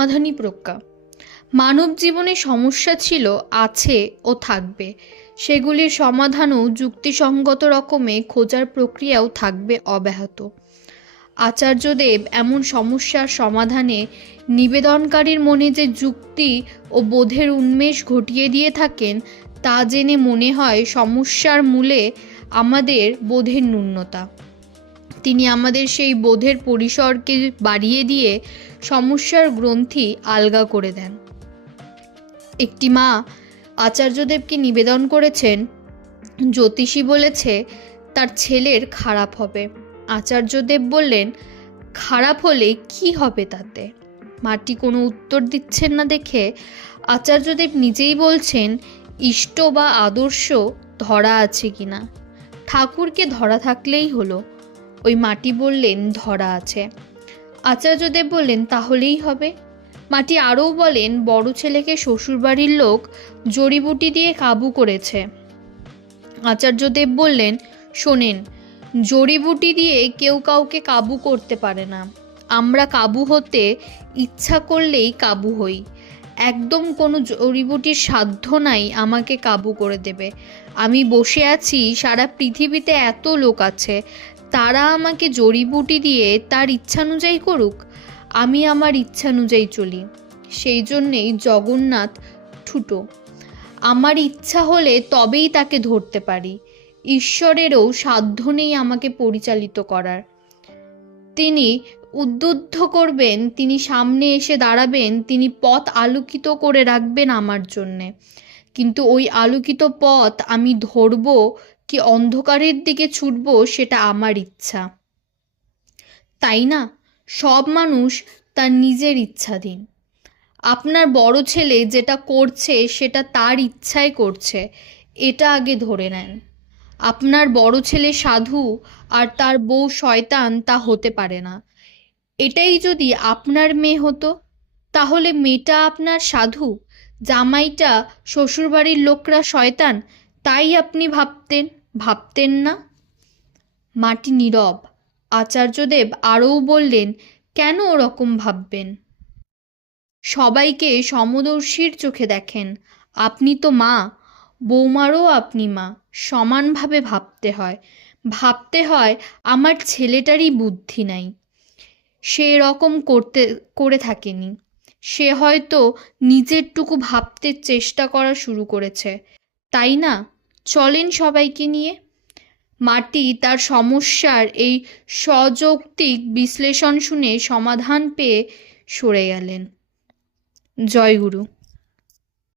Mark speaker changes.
Speaker 1: সমাধানই প্রজ্ঞা। মানব জীবনে সমস্যা ছিল, আছে ও থাকবে। সেগুলির সমাধানও যুক্তিসঙ্গত রকমে খোঁজার প্রক্রিয়াও থাকবে অব্যাহত। আচার্যদেব এমন সমস্যার সমাধানে নিবেদনকারীর মনে যে যুক্তি ও বোধের উন্মেষ ঘটিয়ে দিয়ে থাকেন, তা জেনে মনে হয় সমস্যার মূলে আমাদের বোধের ন্যূনতা। তিনি আমাদের সেই বোধের পরিসরকে বাড়িয়ে দিয়ে সমস্যার গ্রন্থি আলগা করে দেন। একটি মা আচার্যদেবকে নিবেদন করেছেন, জ্যোতিষী বলেছে, তার ছেলের খারাপ হবে। আচার্যদেব বললেন, খারাপ হলে কি হবে তাতে? মাটি কোনো উত্তর দিচ্ছেন না দেখে আচার্যদেব নিজেই বলছেন, ইষ্ট বা আদর্শ ধরা আছে কিনা? ঠাকুরকে ধরা থাকলেই হলো। ওই মাটি বললেন, ধরা আছে। আচার্যদেব বললেন, তাহলেই হবে। মাটি আরও বলেন, বড় ছেলেকে শ্বশুরবাড়ির লোক জড়িবুটি দিয়ে কাবু করেছে। আচার্যদেব বললেন, শোনেন, জড়িবুটি দিয়ে কেউ কাউকে কাবু করতে পারে না। আমরা কাবু হতে ইচ্ছা করলেই কাবু হই। একদম কোনো জড়িবুটির সাধ্য নাই আমাকে কাবু করে দেবে। আমি বসে আছি, সারা পৃথিবীতে এত লোক আছে তারা আমাকে জড়িবুটি দিয়ে তার ইচ্ছানুযায়ী করুক, আমি আমার ইচ্ছানুযায়ী চলি। সেই জন্যেই জগন্নাথ ঠুটো। আমার ইচ্ছা হলে তবেই তাকে ধরতে পারি। ঈশ্বরেরও সাধ্য নেই আমাকে পরিচালিত করার। তিনি উদ্বুদ্ধ করবেন, তিনি সামনে এসে দাঁড়াবেন, তিনি পথ আলোকিত করে রাখবেন আমার জন্যে। কিন্তু ওই আলোকিত পথ আমি ধরব কি অন্ধকারের দিকে ছুটব সেটা আমার ইচ্ছা। তাই না? সব মানুষ তার নিজের ইচ্ছাধীন। আপনার বড় ছেলে যেটা করছে সেটা তার ইচ্ছায় করছে, এটা আগে ধরে নেন। আপনার বড় ছেলে সাধু আর তার বউ শয়তান তা হতে পারে না। এটাই যদি আপনার মেয়ে হতো, তাহলে মেয়েটা আপনার সাধু, জামাইটা, শ্বশুরবাড়ির লোকরা শয়তান, তাই আপনি ভাবতেন। ভাবতেন না? মাটি নীরব। আচার্যদেব আরও বললেন, কেন ওরকম ভাববেন? সবাইকে সমদর্শীর চোখে দেখেন। আপনি তো মা। বৌমারও আপনি মা। সমানভাবে ভাবতে হয়। ভাবতে হয়, আমার ছেলেটারই বুদ্ধি নাই। সে এরকম করতে, করে থাকেনি। সে হয়তো নিজেরটুকু ভাবতে চেষ্টা করা শুরু করেছে। তাই না? চলেন সবাইকে নিয়ে। মাটি তার সমস্যার এই সযৌক্তিক বিশ্লেষণ শুনে সমাধান পেয়ে সরে গেলেন। জয় গুরু